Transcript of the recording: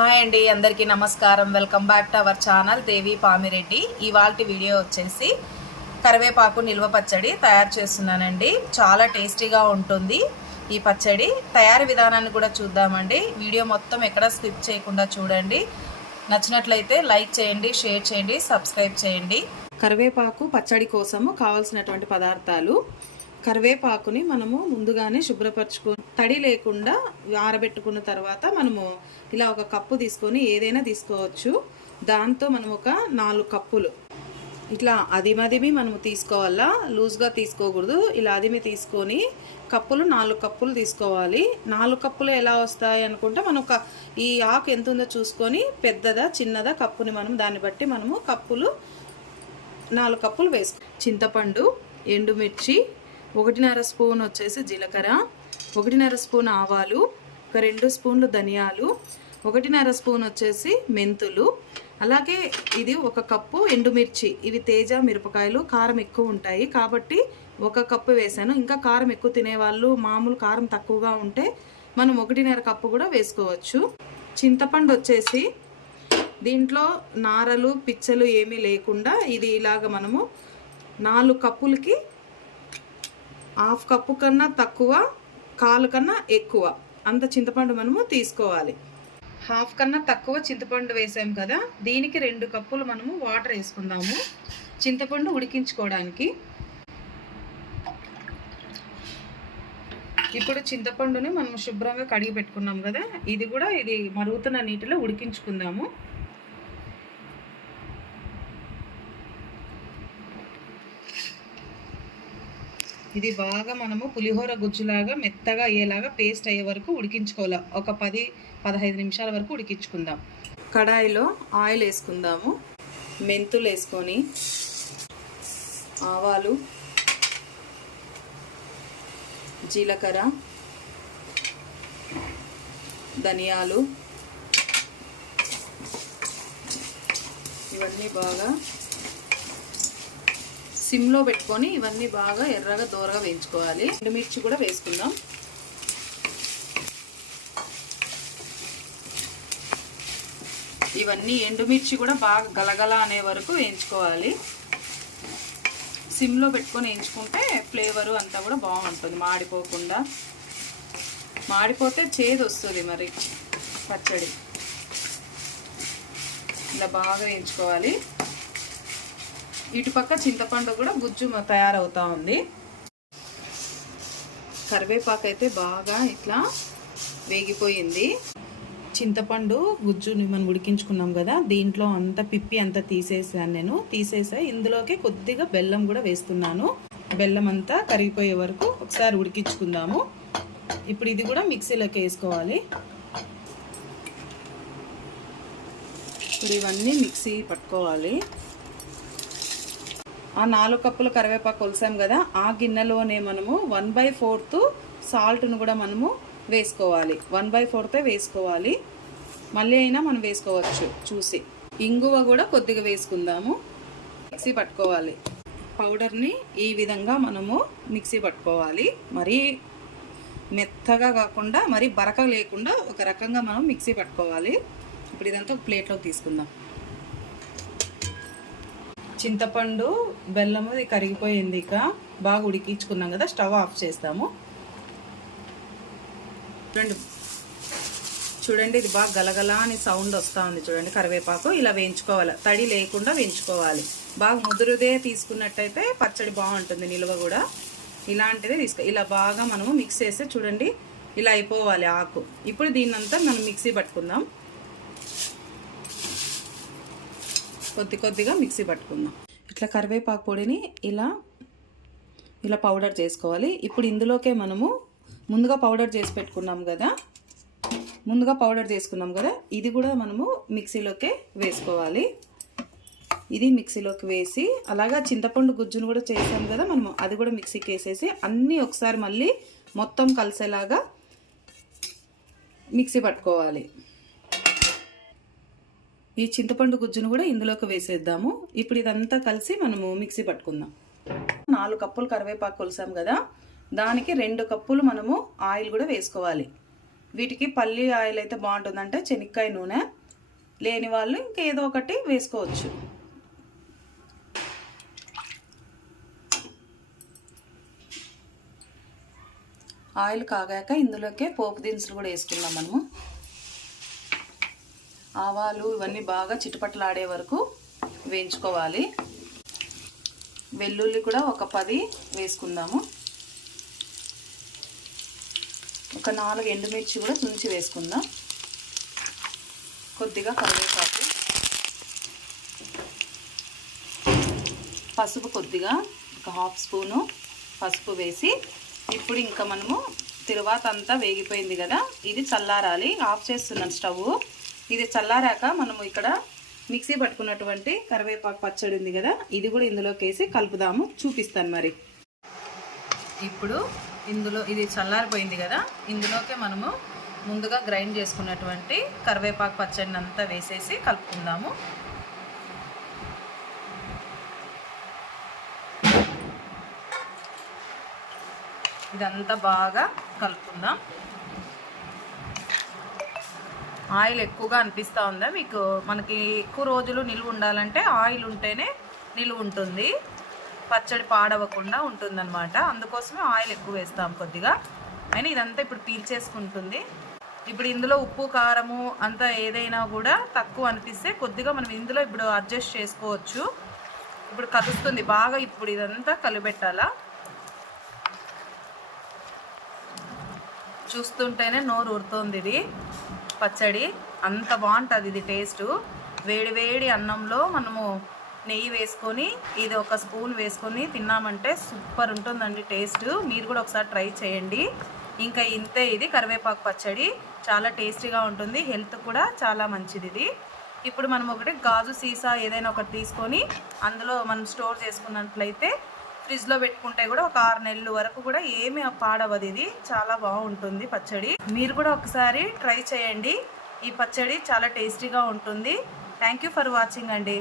Hi అండి అందరికీ నమస్కారం. Welcome back to our channel Devi Pamireddy. ఇవాళ వీడియో వచ్చేసి కరివేపాకు నిల్వ పచ్చడి తయారు చేస్తున్నానండి. చాలా టేస్టీగా ఉంటుంది ఈ పచ్చడి. తయారీ విధానాన్ని కూడా చూద్దామండి. వీడియో మొత్తం ఎక్కడ స్కిప్ చేయకుండా చూడండి. నచ్చినట్లయితే లైక్ చేయండి షేర్ చేయండి సబ్స్క్రైబ్ చేయండి. కరివేపాకు పచ్చడి కోసము కావాల్సినటువంటి పదార్థాలు కరివేపాకుని మనము ముందుగానే శుభ్రపరచుకొని తడి లేకుండా ఆరబెట్టుకున్న తర్వాత మనము ఇలా ఒక కప్పు తీసుకొని ఏదైనా తీసుకోవచ్చు. దాంతో మనం ఒక నాలుగు కప్పులు. ఇట్లా అదిమదిమి మనము తీసుకోవాలా? లూజ్గా తీసుకోకూడదు. ఇలా అదిమి తీసుకొని కప్పులు నాలుగు కప్పులు తీసుకోవాలి. నాలుగు కప్పులు ఎలా వస్తాయి అనుకుంటే మనం ఒక ఈ ఆకు ఎంత ఉందో చూసుకొని పెద్దదా చిన్నదా కప్పుని మనం దాన్ని బట్టి మనము కప్పులు నాలుగు కప్పులు వేసుకో చింతపండు ఎండుమిర్చి ఒకటిన్నర స్పూన్ వచ్చేసి జీలకర్ర ఒకటిన్నర స్పూన్ ఆవాలు ఒక రెండు స్పూన్లు ధనియాలు ఒకటిన్నర స్పూన్ వచ్చేసి మెంతులు. అలాగే ఇది ఒక కప్పు ఎండుమిర్చి. ఇవి తేజ మిరపకాయలు కారం ఎక్కువ ఉంటాయి. కాబట్టి ఒక కప్పు వేసాను. ఇంకా కారం ఎక్కువ తినేవాళ్ళు మామూలు కారం తక్కువగా ఉంటే మనం ఒకటిన్నర కప్పు కూడా వేసుకోవచ్చు. చింతపండు వచ్చేసి దీంట్లో నారలు పిచ్చలు ఏమీ లేకుండా ఇది ఇలాగ మనము నాలుగు కప్పులకి హాఫ్ కప్పు కన్నా తక్కువ కాలు కన్నా ఎక్కువ. అంత చింతపండు మనము తీసుకోవాలి. హాఫ్ కన్నా తక్కువ చింతపండు వేసాం కదా దీనికి రెండు కప్పులు మనము వాటర్ వేసుకుందాము. చింతపండు ఉడికించుకోవడానికి. ఇప్పుడు చింతపండుని మనం శుభ్రంగా కడిగి పెట్టుకున్నాం కదా ఇది కూడా ఇది మరుగుతున్న నీటిలో ఉడికించుకుందాము. ఇది బాగా మనము పులిహోర గుజ్జులాగా మెత్తగా అయ్యేలాగా పేస్ట్ అయ్యే వరకు ఉడికించుకోవాలి. ఒక పది పదహైదు నిమిషాల వరకు ఉడికించుకుందాం. కడాయిలో ఆయిల్ వేసుకుందాము. మెంతులు వేసుకొని ఆవాలు జీలకర్ర ధనియాలు ఇవన్నీ బాగా సిమ్లో పెట్టుకొని ఇవన్నీ బాగా ఎర్రగా దూరగా వేయించుకోవాలి. ఎండుమిర్చి కూడా వేసుకుందాం. ఇవన్నీ ఎండుమిర్చి కూడా బాగా గలగల అనే వరకు వేయించుకోవాలి. సిమ్లో పెట్టుకొని వేయించుకుంటే ఫ్లేవరు అంతా కూడా బాగుంటుంది మాడిపోకుండా. మాడిపోతే చేదు వస్తుంది మరి పచ్చడి. ఇలా బాగా వేయించుకోవాలి. ఇటుపక్క చింతపండు కూడా గుజ్జు తయారవుతా ఉంది. కరివేపాకు అయితే బాగా ఇట్లా వేగిపోయింది. చింతపండు గుజ్జుని మనం ఉడికించుకున్నాం కదా దీంట్లో అంత పిప్పి అంతా తీసేసాను నేను. తీసేసా ఇందులోకి కొద్దిగా బెల్లం కూడా వేస్తున్నాను. బెల్లం అంతా కరిగిపోయే వరకు ఒకసారి ఉడికించుకుందాము. ఇప్పుడు ఇది కూడా మిక్సీలోకి వేసుకోవాలి. ఇప్పుడు ఇవన్నీ మిక్సీ పట్టుకోవాలి. ఆ నాలుగు కప్పులు కరివేపాకు కొలిసాం కదా ఆ గిన్నెలోనే మనము వన్ బై ఫోర్త్ సాల్ట్ను కూడా మనము వేసుకోవాలి. వన్ బై ఫోర్తే వేసుకోవాలి. మళ్ళీ అయినా మనం వేసుకోవచ్చు చూసి. ఇంగువ కూడా కొద్దిగా వేసుకుందాము. మిక్సీ పట్టుకోవాలి. పౌడర్ని ఈ విధంగా మనము మిక్సీ పట్టుకోవాలి. మరీ మెత్తగా కాకుండా మరీ బరక లేకుండా ఒక రకంగా మనం మిక్సీ పట్టుకోవాలి. ఇప్పుడు ఇదంతా ఒక ప్లేట్లోకి తీసుకుందాం. చింతపండు బెల్లము ఇది కరిగిపోయింది ఇక. బాగా ఉడికించుకున్నాం కదా స్టవ్ ఆఫ్ చేస్తాము. చూడండి చూడండి ఇది బాగా గలగల అని సౌండ్ వస్తూ ఉంది చూడండి కరివేపాకు. ఇలా వేయించుకోవాలి. తడి లేకుండా వేయించుకోవాలి. బాగా ముదురుదే తీసుకున్నట్టయితే పచ్చడి బాగుంటుంది నిల్వ కూడా. ఇలాంటిదే తీసుకో ఇలా బాగా మనము మిక్స్ చేస్తే చూడండి ఇలా అయిపోవాలి ఆకు. ఇప్పుడు దీన్నంతా మనం మిక్సీ పట్టుకుందాం. కొద్ది కొద్దిగా మిక్సీ పట్టుకుందాం. ఇట్లా కరివేపాకు పొడిని ఇలా ఇలా పౌడర్ చేసుకోవాలి. ఇప్పుడు ఇందులోకే మనము ముందుగా పౌడర్ చేసి పెట్టుకున్నాం కదా. ముందుగా పౌడర్ చేసుకున్నాం కదా. ఇది కూడా మనము మిక్సీలోకే వేసుకోవాలి. ఇది మిక్సీలోకి వేసి అలాగా చింతపండు గుజ్జును కూడా చేసాం కదా మనము. అది కూడా మిక్సీకి వేసేసి అన్నీ ఒకసారి మళ్ళీ మొత్తం కలిసేలాగా మిక్సీ పట్టుకోవాలి. ఈ చింతపండు గుజ్జును కూడా ఇందులోకి వేసేద్దాము. ఇప్పుడు ఇదంతా కలిసి మనము మిక్సీ పట్టుకుందాం. నాలుగు కప్పులు కరివేపాకు కొలిసాం కదా. దానికి రెండు కప్పులు మనము ఆయిల్ కూడా వేసుకోవాలి. వీటికి పల్లి ఆయిల్ అయితే బాగుంటుందంటే చెనిక్కాయ నూనె లేని వాళ్ళు ఇంకేదో ఒకటి వేసుకోవచ్చు. ఆయిల్ కాగాక ఇందులోకే పోపు దినుసులు కూడా వేసుకుందాం మనము. ఆవాలు ఇవన్నీ బాగా చిటపట్లాడే వరకు వేయించుకోవాలి. వెల్లుల్లి కూడా ఒక పది వేసుకుందాము. ఒక నాలుగు ఎండుమిర్చి కూడా తుంచి వేసుకుందాం. కొద్దిగా కరివేపాకు. పసుపు కొద్దిగా ఒక హాఫ్ స్పూను పసుపు వేసి ఇప్పుడు ఇంకా మనము తిరువాత అంతా వేగిపోయింది కదా ఇది చల్లారాలి. ఆఫ్ చేస్తున్నాను స్టవ్. ఇది చల్లారాక మనము ఇక్కడ మిక్సీ పట్టుకున్నటువంటి కరివేపాకు పచ్చడి ఉంది కదా ఇది కూడా ఇందులోకి వేసి కలుపుదాము చూపిస్తాను మరి. ఇప్పుడు ఇందులో ఇది చల్లారిపోయింది కదా ఇందులోకే మనము ముందుగా గ్రైండ్ చేసుకున్నటువంటి కరివేపాకు పచ్చడిని అంతా వేసేసి కలుపుకుందాము. ఇదంతా బాగా కలుపుకుందాం. ఆయిల్ ఎక్కువగా అనిపిస్తూ ఉందా? మీకు మనకి ఎక్కువ రోజులు నిలువ ఉండాలంటే ఆయిల్ ఉంటేనే నిలువ ఉంటుంది. పచ్చడి పాడవకుండా ఉంటుందన్నమాట. అందుకోసమే ఆయిల్ ఎక్కువ వేస్తాం కొద్దిగా. అయినా ఇదంతా ఇప్పుడు పీల్చేసుకుంటుంది. ఇప్పుడు ఇందులో ఉప్పు కారము అంతా ఏదైనా కూడా తక్కువ అనిపిస్తే కొద్దిగా మనం ఇందులో ఇప్పుడు అడ్జస్ట్ చేసుకోవచ్చు. ఇప్పుడు కలుస్తుంది బాగా ఇప్పుడు ఇదంతా కలిపెట్టాలా? చూస్తుంటేనే నోరు ఊరుతోంది ఇది. పచ్చడి. అంత బాగుంటుంది ఇది టేస్ట్. వేడి వేడి అన్నంలో మనము నెయ్యి వేసుకొని ఇది ఒక స్పూన్ వేసుకొని తిన్నామంటే సూపర్ ఉంటుందండి టేస్ట్. మీరు కూడా ఒకసారి ట్రై చేయండి. ఇంకా ఇంతే ఇది కరివేపాకు పచ్చడి. చాలా టేస్టీగా ఉంటుంది. హెల్త్ కూడా చాలా మంచిది ఇది. ఇప్పుడు మనం ఒకటి గాజు సీసా ఏదైనా ఒకటి తీసుకొని అందులో మనం స్టోర్ చేసుకున్నట్లయితే ఫ్రిడ్జ్లో పెట్టుకుంటే కూడా ఒక ఆరు నెలల వరకు కూడా ఏమి పాడవదు ఇది. చాలా బాగుంటుంది పచ్చడి. మీరు కూడా ఒకసారి ట్రై చేయండి. ఈ పచ్చడి చాలా టేస్టీగా ఉంటుంది. థ్యాంక్ యూ ఫర్ వాచింగ్ అండి.